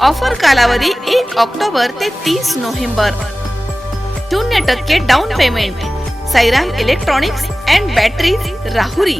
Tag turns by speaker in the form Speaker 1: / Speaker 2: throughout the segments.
Speaker 1: Offer कालावधी एक October ते तीस नोव्हेंबर. शून्य टक्के down payment Sairam electronics and batteries Rahuri.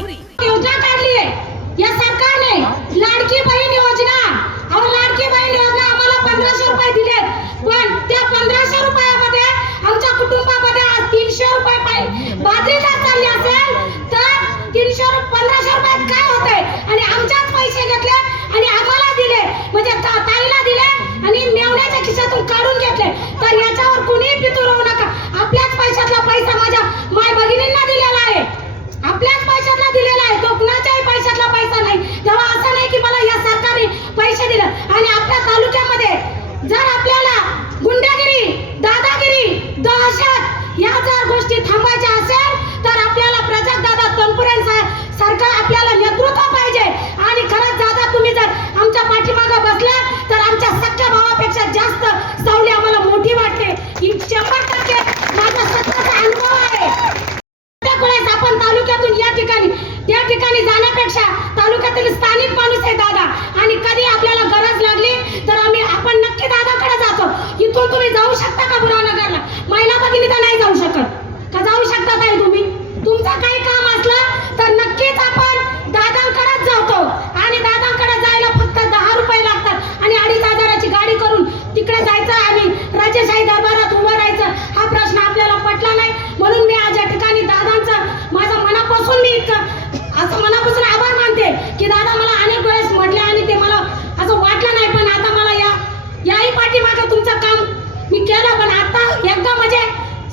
Speaker 2: एकदम म्हणजे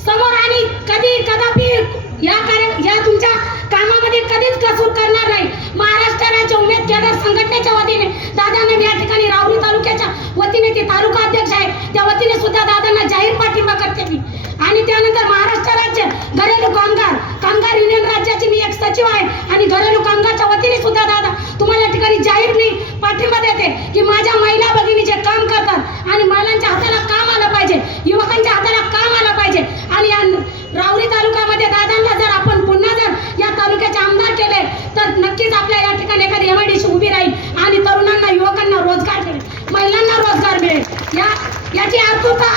Speaker 2: समोर आणि कधी कदापि या कार्य या तुमच्या कामामध्ये कधीच कसूर करणार नाही. महाराष्ट्र राज्य उमेद केदार संघटनेच्या वतीने दादांना या ठिकाणी राहुरी तालुक्याच्या वतीने ते तालुका अध्यक्ष आहे. त्या वतीने सुद्धा दादांना जाहीर पाठिंबा करते आणि त्यानंतर महाराष्ट्र राज्य घरेलू कामगार कामगार युनियन राज्याची मी एक सचिव आहे. प्यार को था